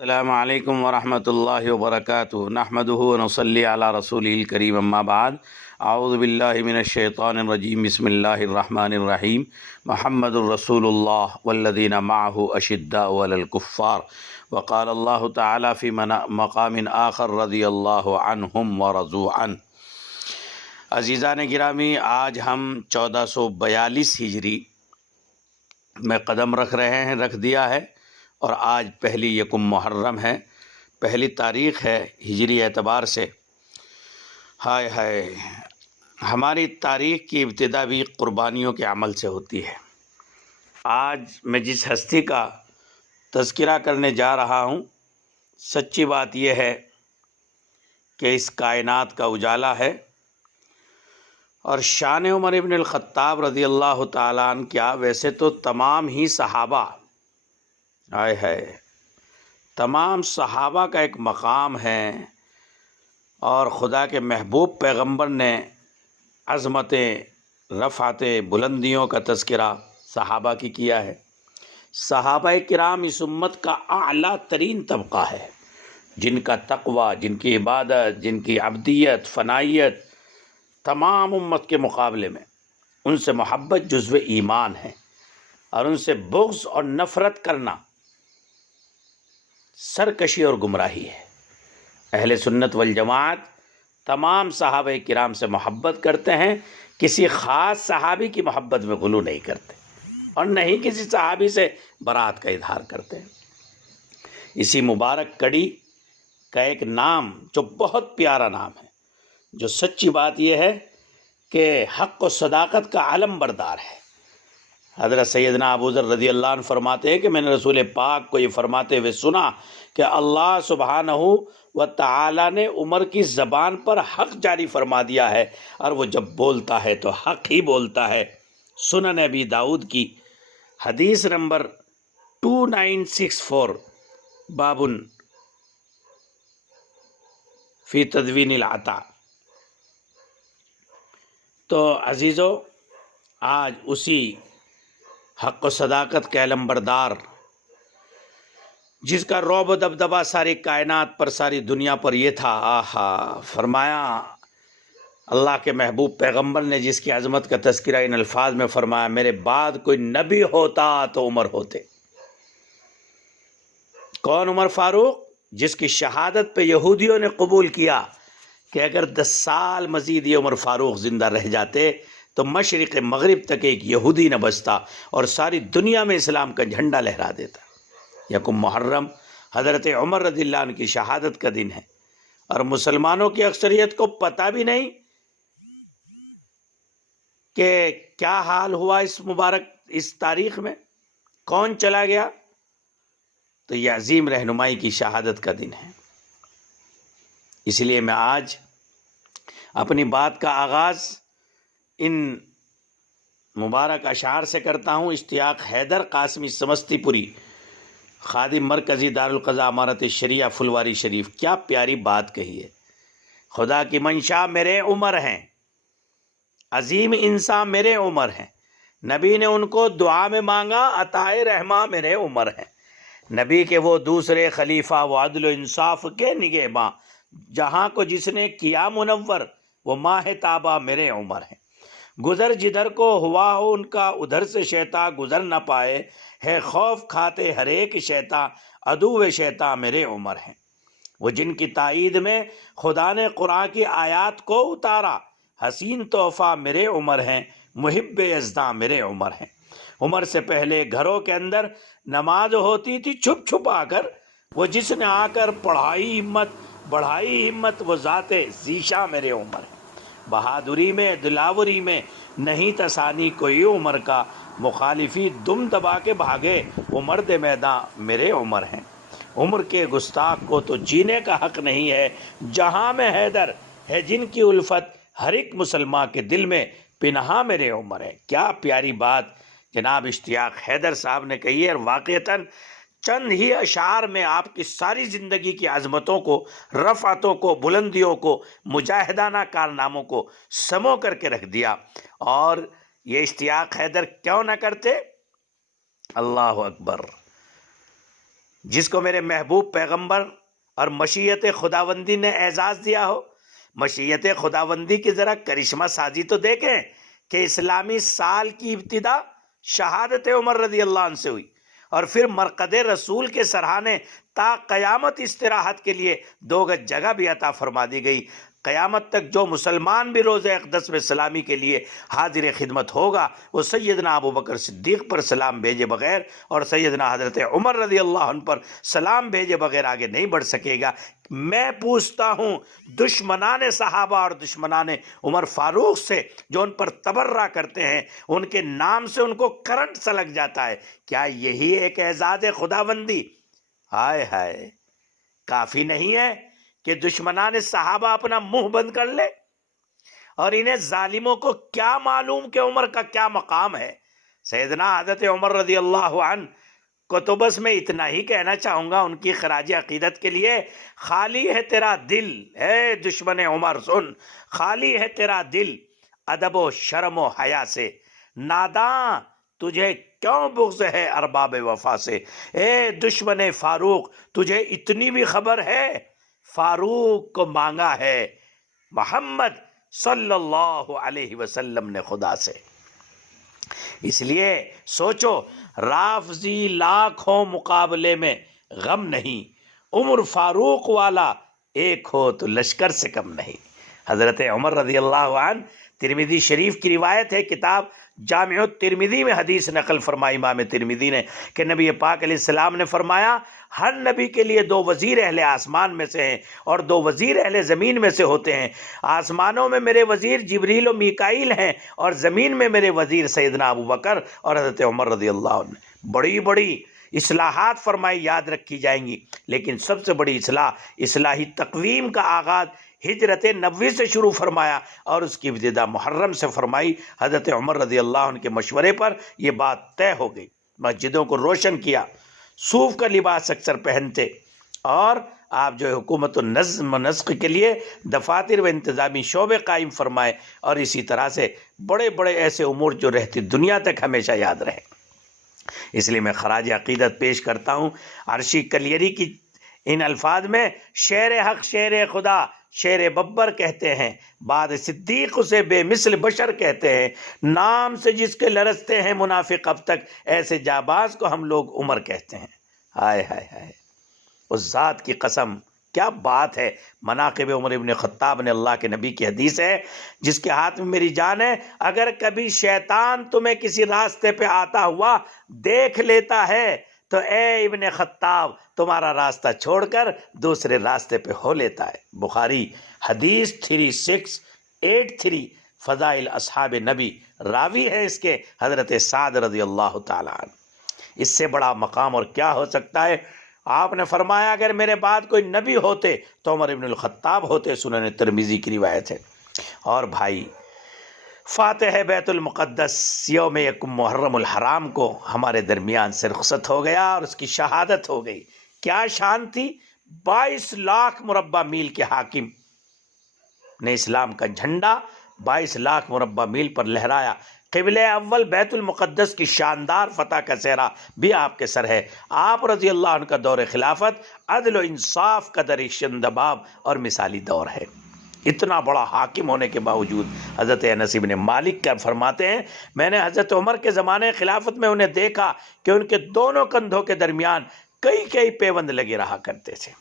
السلام علیکم ورحمۃ اللہ وبرکاتہ نحمدہ ونصلی علی رسولہ الکریم اما بعد اعوذ باللہ من الشیطان الرجیم بسم اللہ الرحمن الرحیم محمد الرسول اللہ والذین معہ اشداء علی الکفار وقال اللہ تعالی فی مقام آخر رضی اللہ عنہم ورضوا عنہ۔ عزیزان گرامی، آج ہم 1442 ہجری میں قدم رکھ دیا ہے، اور آج پہلی یکم محرم ہے، پہلی تاریخ ہے ہجری اعتبار سے۔ ہائے ہائے، ہماری تاریخ کی ابتدا بھی قربانیوں کے عمل سے ہوتی ہے۔ آج میں جس ہستی کا تذکرہ کرنے جا رہا ہوں، سچی بات یہ ہے کہ اس کائنات کا اجالا ہے، اور شان عمر ابن الخطاب رضی اللہ تعالیٰ عنہ کیا، ویسے تو تمام ہی صحابہ، آئے ہے، تمام صحابہ کا ایک مقام ہے، اور خدا کے محبوب پیغمبر نے عظمتیں، رفعتیں، بلندیوں کا تذکرہ صحابہ کی کیا ہے۔ صحابہ کرام اس امت کا اعلیٰ ترین طبقہ ہے، جن کا تقوی، جن کی عبادت، جن کی عبدیت، فنائیت تمام امت کے مقابلے میں ان سے محبت جزو ایمان ہے، اور ان سے بغض اور نفرت کرنا سرکشی اور گمراہی ہے۔ اہل سنت والجماعت تمام صحابہ کرام سے محبت کرتے ہیں، کسی خاص صحابی کی محبت میں غلو نہیں کرتے، اور نہ ہی کسی صحابی سے برات کا اظہار کرتے ہیں۔ اسی مبارک کڑی کا ایک نام جو بہت پیارا نام ہے، جو سچی بات یہ ہے کہ حق و صداقت کا علم بردار ہے۔ حضرت سیدنا ابو ذر رضی اللہ عنہ فرماتے ہیں کہ میں نے رسول پاک کو یہ فرماتے ہوئے سنا کہ اللہ سبحانہ و تعالی نے عمر کی زبان پر حق جاری فرما دیا ہے، اور وہ جب بولتا ہے تو حق ہی بولتا ہے۔ سنن ابی داؤد کی حدیث نمبر 2964، باب فی تدوین العطا۔ تو عزیزو، آج اسی حق و صداقت کے علم بردار، جس کا رعب و دبدبہ ساری کائنات پر، ساری دنیا پر یہ تھا، آہا، فرمایا اللہ کے محبوب پیغمبر نے جس کی عظمت کا تذکرہ ان الفاظ میں فرمایا، میرے بعد کوئی نبی ہوتا تو عمر ہوتے۔ کون؟ عمر فاروق، جس کی شہادت پہ یہودیوں نے قبول کیا کہ اگر 10 سال مزید یہ عمر فاروق زندہ رہ جاتے تو مشرق مغرب تک ایک یہودی نہ بچتا، اور ساری دنیا میں اسلام کا جھنڈا لہرا دیتا۔ یکم محرم حضرت عمر رضی اللہ عنہ کی شہادت کا دن ہے، اور مسلمانوں کی اکثریت کو پتہ بھی نہیں کہ کیا حال ہوا اس مبارک اس تاریخ میں، کون چلا گیا۔ تو یہ عظیم رہنمائی کی شہادت کا دن ہے۔ اس لیے میں آج اپنی بات کا آغاز ان مبارک اشعار سے کرتا ہوں۔ اشتیاق حیدر قاسمی سمستی پوری، خادم مرکزی دارالقضاء امارت شریعہ فلواری شریف، کیا پیاری بات کہی ہے۔ خدا کی منشا میرے عمر ہیں، عظیم انسان میرے عمر ہیں، نبی نے ان کو دعا میں مانگا، عطائے رحمہ میرے عمر ہیں، نبی کے وہ دوسرے خلیفہ، وہ عدل و انصاف کے نگہباں، جہاں کو جس نے کیا منور، وہ ماہ تابہ میرے عمر ہیں۔ گزر جدھر کو ہوا ہو ان کا، ادھر سے شیطاں گزر نہ پائے، ہے خوف کھاتے ہر ایک شیطاں، عدو شیطاں میرے عمر ہیں۔ وہ جن کی تائید میں خدا نے قرآن کی آیات کو اتارا، حسین تحفہ میرے عمر ہیں، محب یزداں میرے عمر ہیں۔ عمر سے پہلے گھروں کے اندر نماز ہوتی تھی چھپ چھپا کر، وہ جس نے آ کر بڑھائی ہمت، وہ ذات ذیشاں میرے عمر ہے۔ بہادری میں، دلاوری میں نہیں تسانی کوئی عمر کا، مخالفی دم دبا کے بھاگے وہ مرد میدان میرے عمر ہیں۔ عمر کے گستاخ کو تو جینے کا حق نہیں ہے، جہاں میں حیدر ہے جن کی الفت، ہر ایک مسلمان کے دل میں پنہاں میرے عمر ہے۔ کیا پیاری بات جناب اشتیاق حیدر صاحب نے کہی ہے، اور واقعتاً چند ہی اشعار میں آپ کی ساری زندگی کی عظمتوں کو، رفعتوں کو، بلندیوں کو، مجاہدانہ کارناموں کو سمو کر کے رکھ دیا۔ اور یہ اشتیاق حیدر کیوں نہ کرتے؟ اللہ اکبر! جس کو میرے محبوب پیغمبر اور مشیت خداوندی نے اعزاز دیا ہو، مشیت خداوندی کی ذرا کرشمہ سازی تو دیکھیں کہ اسلامی سال کی ابتدا شہادت عمر رضی اللہ عنہ سے ہوئی، اور پھر مرقد رسول کے سرہانے تا قیامت استراحت کے لیے 2 گز جگہ بھی عطا فرما دی گئی۔ قیامت تک جو مسلمان بھی روزہ اقدس میں سلامی کے لیے حاضر خدمت ہوگا، وہ سیدنا ابو بکر صدیق پر سلام بھیجے بغیر اور سیدنا حضرت عمر رضی اللہ عنہ پر سلام بھیجے بغیر آگے نہیں بڑھ سکے گا۔ میں پوچھتا ہوں دشمنان صحابہ اور دشمنان عمر فاروق سے، جو ان پر تبرہ کرتے ہیں، ان کے نام سے ان کو کرنٹ سا لگ جاتا ہے، کیا یہی ایک اعزاز خداوندی؟ ہائے ہائے! کافی نہیں ہے کہ دشمنان صحابہ اپنا منہ بند کر لے؟ اور انہیں ظالموں کو کیا معلوم کہ عمر کا کیا مقام ہے؟ سیدنا حضرت عمر رضی اللہ عنہ کو تو بس میں اتنا ہی کہنا چاہوں گا ان کی خراج عقیدت کے لیے، خالی ہے تیرا دل، اے دشمن عمر سن، خالی ہے تیرا دل ادب و شرم و حیا سے، ناداں تجھے کیوں بغض ہے ارباب وفا سے؟ اے دشمن فاروق، تجھے اتنی بھی خبر ہے فاروق کو مانگا ہے محمد صلی اللہ علیہ وسلم نے خدا سے۔ اس لیے سوچو، رافضی لاکھ ہو مقابلے میں غم نہیں، عمر فاروق والا ایک ہو تو لشکر سے کم نہیں۔ حضرت عمر رضی اللہ عنہ، ترمذی شریف کی روایت ہے، کتاب جامع الترمذی میں حدیث نقل فرمائی امام ترمذی نے کہ نبی پاک علیہ السلام نے فرمایا، ہر نبی کے لیے 2 وزیر اہل آسمان میں سے ہیں اور 2 وزیر اہل زمین میں سے ہوتے ہیں۔ آسمانوں میں میرے وزیر جبریل و میکائیل ہیں، اور زمین میں میرے وزیر سیدنا ابو بکر اور حضرت عمر رضی اللہ عنہ۔ بڑی بڑی اصلاحات فرمائی یاد رکھی جائیں گی، لیکن سب سے بڑی اصلاحی تقویم کا آغاز ہجرت نبوی سے شروع فرمایا اور اس کی ابتدا محرم سے فرمائی۔ حضرت عمر رضی اللہ عنہ کے مشورے پر یہ بات طے ہو گئی، مسجدوں کو روشن کیا، صوف کا لباس اکثر پہنتے، اور آپ جو حکومت و نظم و نسق کے لیے دفاتر و انتظامی شعبے قائم فرمائے، اور اسی طرح سے بڑے بڑے ایسے امور جو رہتی دنیا تک ہمیشہ یاد رہے۔ اس لیے میں خراج عقیدت پیش کرتا ہوں عرشی کلیری کی ان الفاظ میں، شیر حق شیر خدا شیر ببر کہتے ہیں، بعد صدیق اسے بے مثل بشر کہتے ہیں، نام سے جس کے لرزتے ہیں منافق اب تک، ایسے جاباز کو ہم لوگ عمر کہتے ہیں۔ ہائے ہائے ہائے! اس ذات کی قسم، کیا بات ہے! مناقب عمر ابن خطاب نے اللہ کے نبی کی حدیث ہے، جس کے ہاتھ میں میری جان ہے، اگر کبھی شیطان تمہیں کسی راستے پہ آتا ہوا دیکھ لیتا ہے تو اے ابن خطاب تمہارا راستہ چھوڑ کر دوسرے راستے پہ ہو لیتا ہے۔ بخاری حدیث 3683، فضائل اصحاب نبی، راوی ہے اس کے حضرت سعد رضی اللہ تعالیٰ عنہ۔ اس سے بڑا مقام اور کیا ہو سکتا ہے؟ آپ نے فرمایا اگر میرے بعد کوئی نبی ہوتے تو عمر ابن الخطاب ہوتے، سنن ترمذی کی روایت ہے۔ اور بھائی، فاتح بیت المقدس یوم 1 محرم الحرام کو ہمارے درمیان سے رخصت ہو گیا اور اس کی شہادت ہو گئی۔ کیا شان تھی! 22 لاکھ مربع میل کے حاکم نے اسلام کا جھنڈا 22 لاکھ مربع میل پر لہرایا۔ قبلہ اول بیت المقدس کی شاندار فتح کا سہرا بھی آپ کے سر ہے۔ آپ رضی اللہ عنہ کا دور خلافت عدل و انصاف کا درشندباب اور مثالی دور ہے۔ اتنا بڑا حاکم ہونے کے باوجود حضرت انس بن مالک کا فرماتے ہیں، میں نے حضرت عمر کے زمانے خلافت میں انہیں دیکھا کہ ان کے دونوں کندھوں کے درمیان کئی پیوند لگے رہا کرتے تھے۔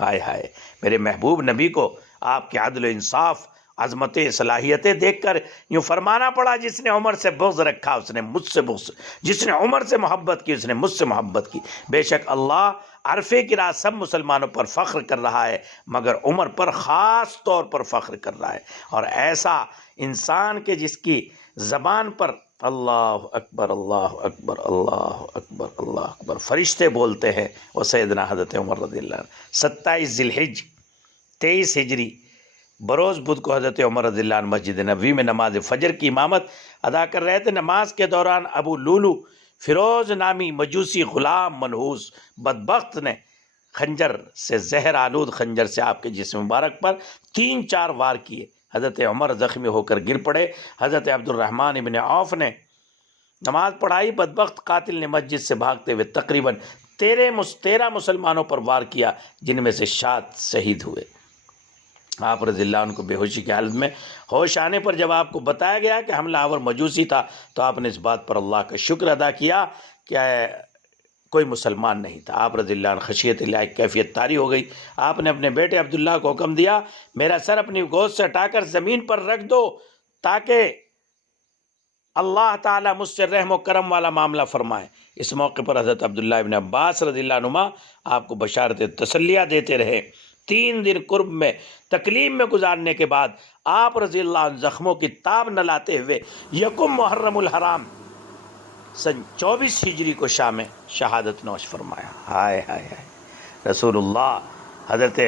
ہائے ہائے! میرے محبوب نبی کو آپ کے عدل و انصاف، عظمتیں، صلاحیتیں دیکھ کر یوں فرمانا پڑا، جس نے عمر سے بغض رکھا اس نے مجھ سے بغض، جس نے عمر سے محبت کی اس نے مجھ سے محبت کی۔ بے شک اللہ عرفے کی رات سب مسلمانوں پر فخر کر رہا ہے، مگر عمر پر خاص طور پر فخر کر رہا ہے۔ اور ایسا انسان کے جس کی زبان پر اللہ اکبر اللہ اکبر اللہ اکبر اللہ اکبر فرشتے بولتے ہیں، وہ سیدنا حضرت عمر رضی اللہ عنہ۔ 27 ذی الحجہ 23 ہجری بروز بدھ کو حضرت عمر رضی اللہ عنہ مسجد نبوی میں نماز فجر کی امامت ادا کر رہے تھے۔ نماز کے دوران ابو لولو فیروز نامی مجوسی غلام منحوس بدبخت نے خنجر سے، زہر آلود خنجر سے آپ کے جسم مبارک پر 3-4 وار کیے۔ حضرت عمر زخمی ہو کر گر پڑے. حضرت عبد الرحمن ابن عوف نے نماز پڑھائی. بدبخت قاتل نے مسجد سے بھاگتے ہوئے تقریباً 13 مسلمانوں پر وار کیا، جن میں سے 7 شہید ہوئے. آپ رضی اللہ عنہ کو بے ہوشی کی حالت میں ہوش آنے پر جب آپ کو بتایا گیا کہ حملہ آور مجوسی تھا تو آپ نے اس بات پر اللہ کا شکر ادا کیا کہ کوئی مسلمان نہیں تھا. آپ رضی اللہ عنہ خشیت اللہ کی کیفیت طاری ہو گئی. آپ نے اپنے بیٹے عبداللہ کو حکم دیا، میرا سر اپنی گود سے ہٹا کر زمین پر رکھ دو تاکہ اللہ تعالیٰ مجھ سے رحم و کرم والا معاملہ فرمائے. اس موقع پر حضرت عبداللہ ابن عباس رضی اللہ عنہما آپ کو بشارت تسلیہ دیتے رہے. 3 دن قرب میں تکلیف میں گزارنے کے بعد آپ رضی اللہ عنہ زخموں کی تاب نہ لاتے ہوئے یکم محرم الحرام سن 24 ہجری کو شام میں شہادت نوش فرمایا. ہائے ہائے ہائے. رسول اللہ حضرت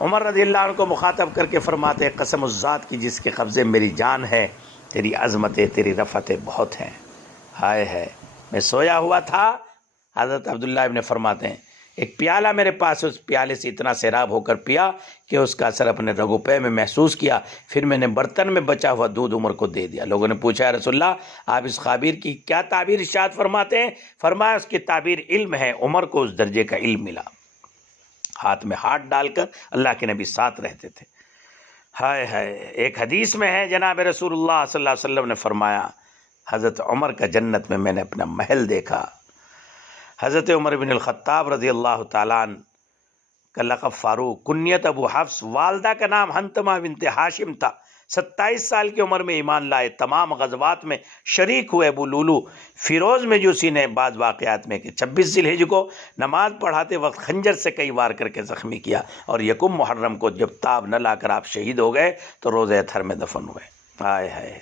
عمر رضی اللہ عنہ کو مخاطب کر کے فرماتے، قسم اس ذات کی جس کے قبضے میری جان ہے، تیری عظمتیں تیری رفتیں بہت ہیں. ہائے ہے، میں سویا ہوا تھا. حضرت عبداللہ ابن فرماتے ہیں ایک پیالہ میرے پاس، اس پیالے سے اتنا سیراب ہو کر پیا کہ اس کا اثر اپنے رگو پے میں محسوس کیا. پھر میں نے برتن میں بچا ہوا دودھ عمر کو دے دیا. لوگوں نے پوچھا، رسول اللہ آپ اس خابیر کی کیا تعبیر ارشاد فرماتے ہیں؟ فرمایا اس کی تعبیر علم ہے. عمر کو اس درجے کا علم ملا. ہاتھ میں ہاتھ ڈال کر اللہ کے نبی ساتھ رہتے تھے. ہائے ہائے. ایک حدیث میں ہے جناب رسول اللہ صلی اللہ علیہ وسلم نے فرمایا، حضرت عمر کا جنت میں نے اپنا محل دیکھا. حضرت عمر بن الخطاب رضی اللہ تعالیٰ عنہ کا لقب فاروق، کنیت ابو حفص، والدہ کا نام حنتمہ بنت ہاشم تھا. 27 سال کی عمر میں ایمان لائے. تمام غزوات میں شریک ہوئے. ابو لولو فیروز مجوسی نے بعض واقعات میں کہ 26 ذی الحجہ کو نماز پڑھاتے وقت خنجر سے کئی وار کر کے زخمی کیا، اور یکم محرم کو جب تاب نہ لا کر آپ شہید ہو گئے تو روزہ اطہر میں دفن ہوئے. ہائے ہائے.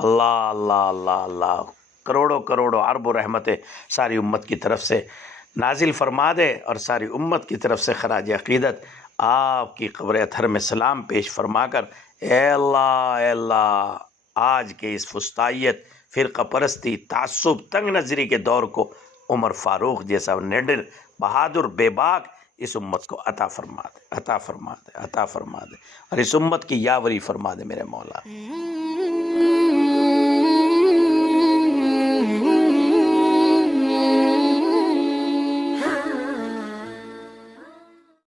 اللہ اللہ اللہ اللہ. کروڑوں کروڑوں ارب و رحمتیں ساری امت کی طرف سے نازل فرما دے، اور ساری امت کی طرف سے خراج عقیدت آپ کی قبر اطہر میں سلام پیش فرما کر، اے اللہ آج کے اس فسطائیت، فرقہ پرستی، تعصب، تنگ نظری کے دور کو عمر فاروق جیسا نڈر، بہادر، بے باک اس امت کو عطا فرما دے، عطا فرما دے، عطا فرما دے، اور اس امت کی یاوری فرما دے میرے مولا.